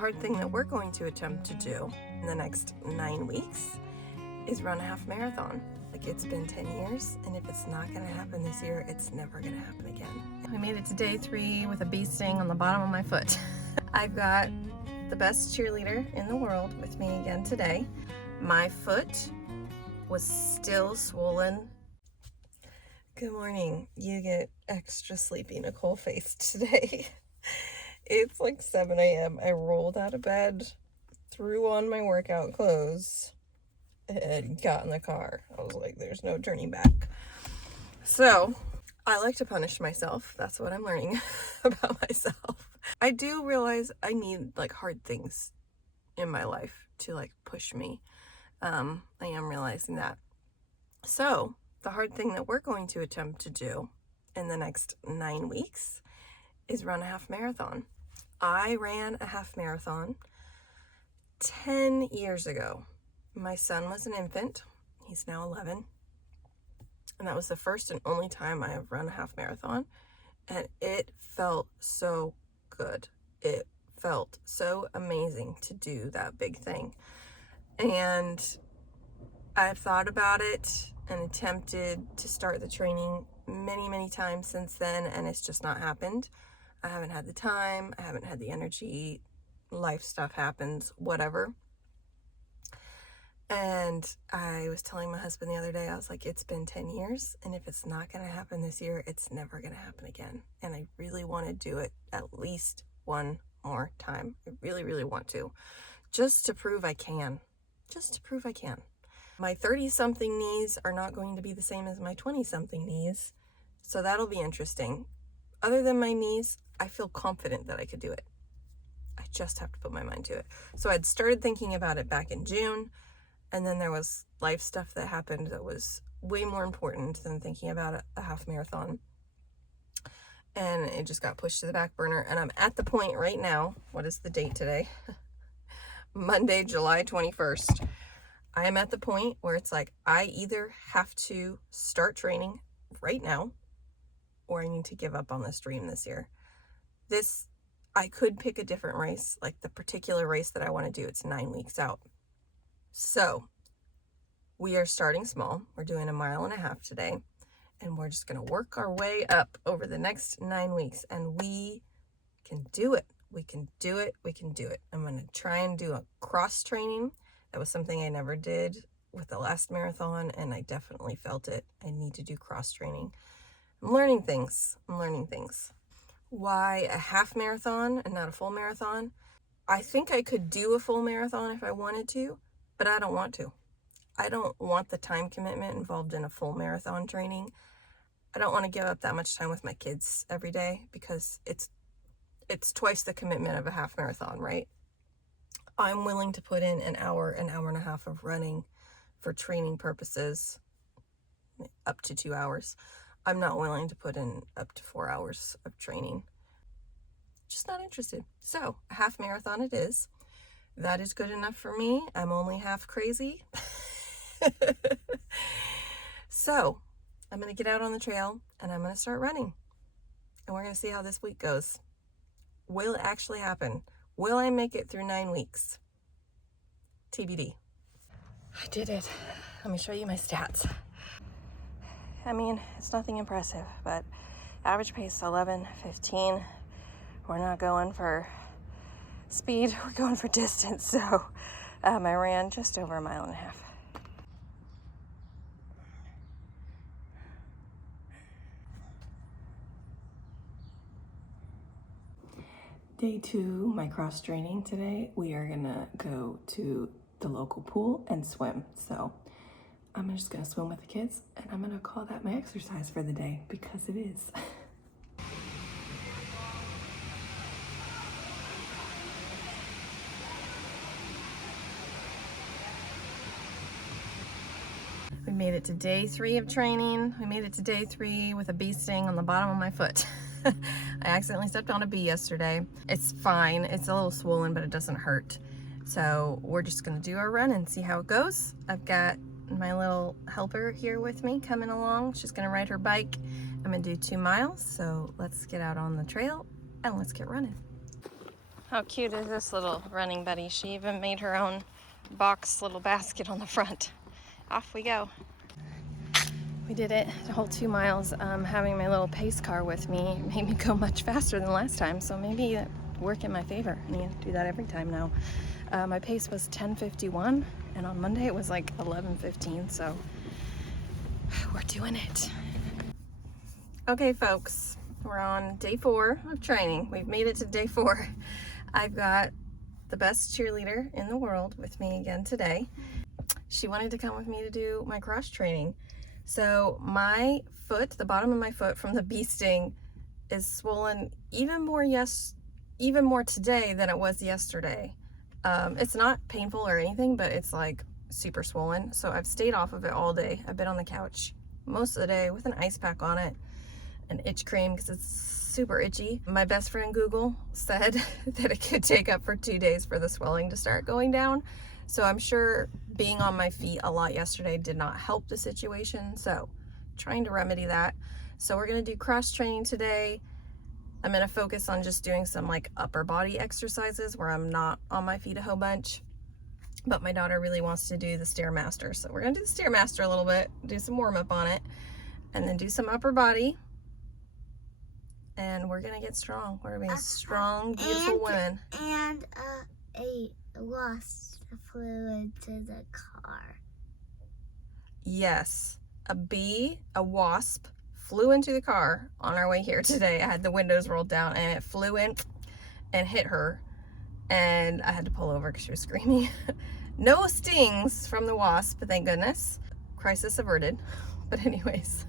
hard thing that we're going to attempt to do in the next 9 weeks is run a half marathon. Like, it's been 10 years, and if it's not going to happen this year, it's never going to happen again. I made it to day 3 with a bee sting on the bottom of my foot. I've got the best cheerleader in the world with me again today. My foot was still swollen. Good morning. You get extra sleepy Nicole-faced today. It's like 7 a.m. I rolled out of bed, threw on my workout clothes, and got in the car. I was like, there's no turning back. So I like to punish myself. That's what I'm learning about myself. I do realize I need like hard things in my life to like push me. I am realizing that. So the hard thing that we're going to attempt to do in the next 9 weeks is run a half marathon. I ran a half marathon 10 years ago. My son was an infant. He's now 11. And that was the first and only time I have run a half marathon. And it felt so good. It felt so amazing to do that big thing. And I've thought about it and attempted to start the training many times since then, and it's just not happened. I haven't had the time. I haven't had the energy. Life stuff happens, whatever. And I was telling my husband the other day, I was like, it's been 10 years, and if it's not going to happen this year, it's never going to happen again. And I really want to do it at least one more time. I really want to. Just to prove I can. Just to prove I can. My 30-something knees are not going to be the same as my 20-something knees, so that'll be interesting. Other than my knees, I feel confident that I could do it. I just have to put my mind to it. So I'd started thinking about it back in June, and then there was life stuff that happened that was way more important than thinking about a half marathon. And it just got pushed to the back burner. And I'm at the point right now, what is the date today? Monday, July 21st. I am at the point where it's like, I either have to start training right now, or I need to give up on this dream this year. I could pick a different race, like the particular race that I want to do. It's 9 weeks out. So we are starting small. We're doing 1.5 miles today, and we're just going to work our way up over the next 9 weeks, and we can do it. We can do it. We can do it. I'm going to try and do a cross training. That was something I never did with the last marathon, and I definitely felt it. I need to do cross training. I'm learning things. Why a half marathon and not a full marathon? I think I could do a full marathon if I wanted to, but I don't want to. I don't want the time commitment involved in a full marathon training. I don't want to give up that much time with my kids every day because it's twice the commitment of a half marathon, right? I'm willing to put in an hour and a half of running for training purposes, up to 2 hours. I'm not willing to put in up to 4 hours of training. Just not interested. So a half marathon it is. That is good enough for me. I'm only half crazy. So I'm going to get out on the trail and I'm going to start running. And we're going to see how this week goes. Will it actually happen? Will I make it through 9 weeks? TBD. I did it. Let me show you my stats. I mean, it's nothing impressive, but average pace 11:15. We're not going for speed, we're going for distance. So I ran just over 1.5 miles. Day 2, my cross training today. We are gonna go to the local pool and swim. So I'm just gonna swim with the kids, and I'm gonna call that my exercise for the day because it is. We made it to day 3 of training. We made it to day 3 with a bee sting on the bottom of my foot. I accidentally stepped on a bee yesterday. It's fine. It's a little swollen, but it doesn't hurt. So we're just gonna do our run and see how it goes. I've got my little helper here with me coming along. She's gonna ride her bike. I'm gonna do 2 miles. So let's get out on the trail and let's get running. How cute is this little running buddy? She even made her own box little basket on the front. Off we go. We did it, the whole 2 miles. Having my little pace car with me made me go much faster than last time, so maybe that work in my favor. I need to do that every time now. My pace was 10:51, and on Monday it was like 11:15, so we're doing it. Okay, folks, we're on day 4 of training. We've made it to day 4. I've got the best cheerleader in the world with me again today. She wanted to come with me to do my cross training. So my foot, the bottom of my foot from the bee sting, is swollen even more today than it was yesterday. It's not painful or anything, but it's like super swollen. So I've stayed off of it all day. I've been on the couch most of the day with an ice pack on it, an itch cream because it's super itchy. My best friend Google said that it could take up for 2 days for the swelling to start going down. So I'm sure being on my feet a lot yesterday did not help the situation. So trying to remedy that. So we're gonna do cross training today. I'm gonna focus on just doing some like upper body exercises where I'm not on my feet a whole bunch. But my daughter really wants to do the Stairmaster. So we're gonna do the Stairmaster a little bit, do some warm up on it, and then do some upper body. And we're gonna get strong. We're gonna be strong, beautiful women. And a wasp flew into the car. Yes, a wasp flew into the car on our way here today. I had the windows rolled down and it flew in and hit her. And I had to pull over because she was screaming. No stings from the wasp, thank goodness. Crisis averted. But anyways,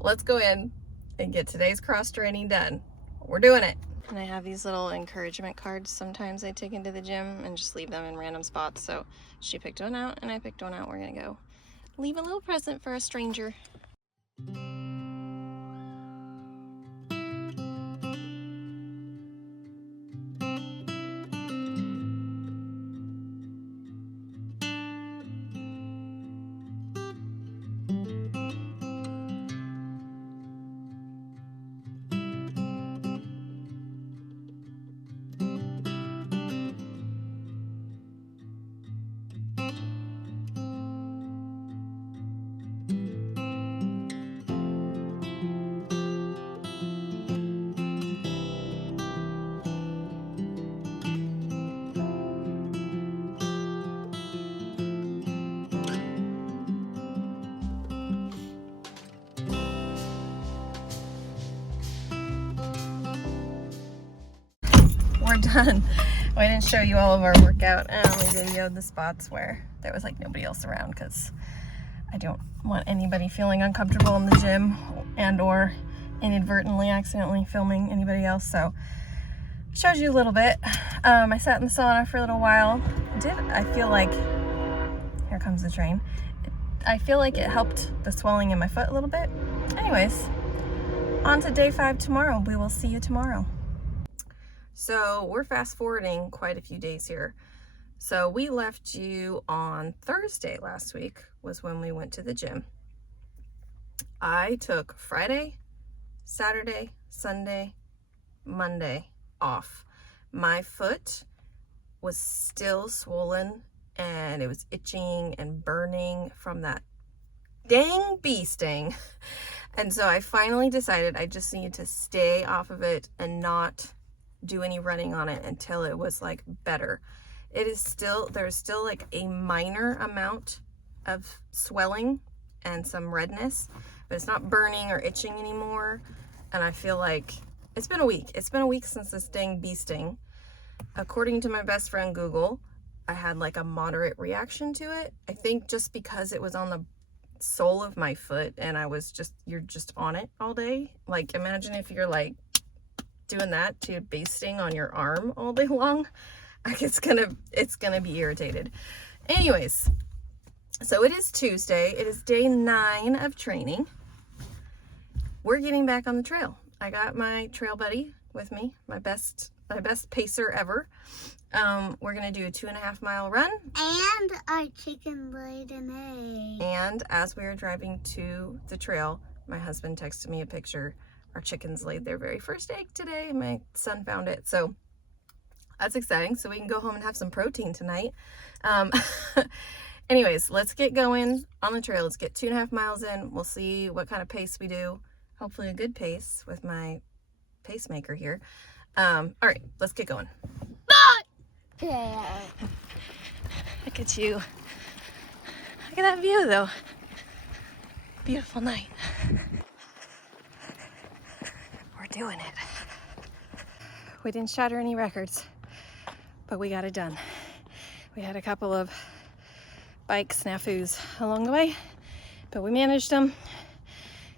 let's go in and get today's cross training done. We're doing it. And I have these little encouragement cards sometimes I take into the gym and just leave them in random spots. So she picked one out and I picked one out. We're gonna go leave a little present for a stranger. We're done. I didn't show you all of our workout. I only videoed the spots where there was like nobody else around because I don't want anybody feeling uncomfortable in the gym and or inadvertently accidentally filming anybody else. So showed you a little bit. I sat in the sauna for a little while. I feel like, here comes the train. I feel like it helped the swelling in my foot a little bit. Anyways, on to day 5 tomorrow. We will see you tomorrow. So we're fast forwarding quite a few days here. So we left you on Thursday last week was when we went to the gym. I took Friday, Saturday, Sunday, Monday off. My foot was still swollen and it was itching and burning from that dang bee sting. And so I finally decided I just needed to stay off of it and not do any running on it until it was like better. There's still like a minor amount of swelling and some redness, but it's not burning or itching anymore. And I feel like it's been a week. It's been a week since this dang bee sting. According to my best friend Google, I had like a moderate reaction to it. I think just because it was on the sole of my foot and you're just on it all day. Like imagine if you're like doing that to a bee sting on your arm all day long. Like it's gonna be irritated. Anyways, so it is Tuesday. It is day 9 of training. We're getting back on the trail. I got my trail buddy with me, my best pacer ever. We're gonna do a 2.5 mile run. And our chicken laid an egg. And as we were driving to the trail, my husband texted me a picture. Our chickens laid their very first egg today. My son found it. So that's exciting. So we can go home and have some protein tonight. Anyways, let's get going on the trail. Let's get 2.5 miles in. We'll see what kind of pace we do. Hopefully a good pace with my pacemaker here. All right, let's get going. Look at you. Look at that view though. Beautiful night. We're doing it. We didn't shatter any records, but we got it done. We had a couple of bike snafus along the way, but we managed them.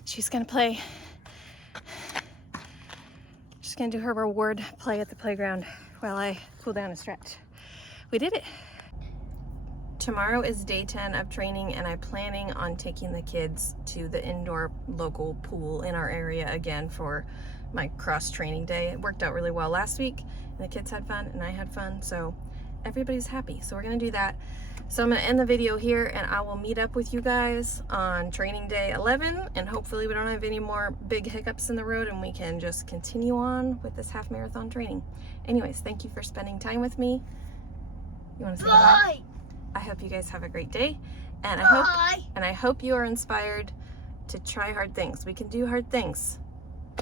She's gonna play. She's gonna do her reward play at the playground while I cool down and stretch. We did it. Tomorrow is day 10 of training, and I'm planning on taking the kids to the indoor local pool in our area again for my cross training day. It worked out really well last week, and the kids had fun and I had fun, so everybody's happy. So we're gonna do that. So I'm gonna end the video here, and I will meet up with you guys on training day 11, and hopefully we don't have any more big hiccups in the road and we can just continue on with this half marathon training. Anyways, thank you for spending time with me. You wanna say goodbye? I hope you guys have a great day, and I hope you are inspired to try hard things. We can do hard things.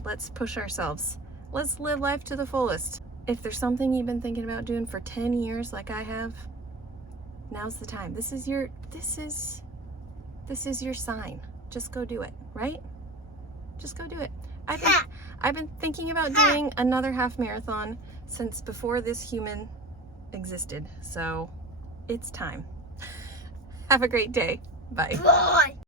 Let's push ourselves. Let's live life to the fullest. If there's something you've been thinking about doing for 10 years like I have, now's the time. This is your sign. Just go do it, right? Just go do it. I've been thinking about doing another half marathon since before this human existed. So it's time. Have a great day. Bye.